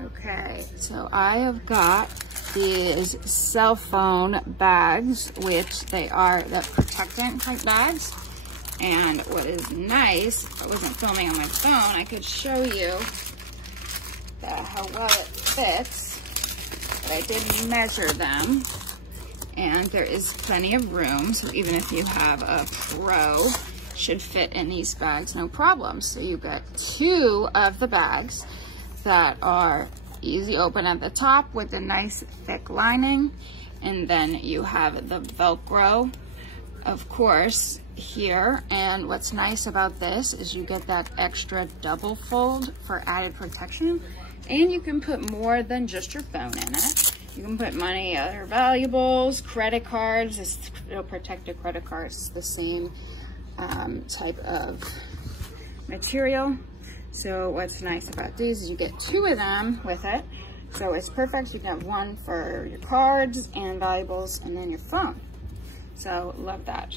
Okay, so I have got these cell phone bags, which they are the protectant type bags. And what is nice, if I wasn't filming on my phone, I could show you how well it fits. But I did measure them, and there is plenty of room. So even if you have a Pro, should fit in these bags, no problem. So you get 2 of the bags that are easy open at the top with a nice thick lining, and then you have the Velcro, of course, here. And what's nice about this is you get that extra double fold for added protection, and you can put more than just your phone in it. You can put money, other valuables, credit cards. It'll protect your credit cards, the same type of material. So what's nice about these is you get 2 of them with it. So it's perfect. You can have 1 for your cards and valuables, and then your phone. So love that.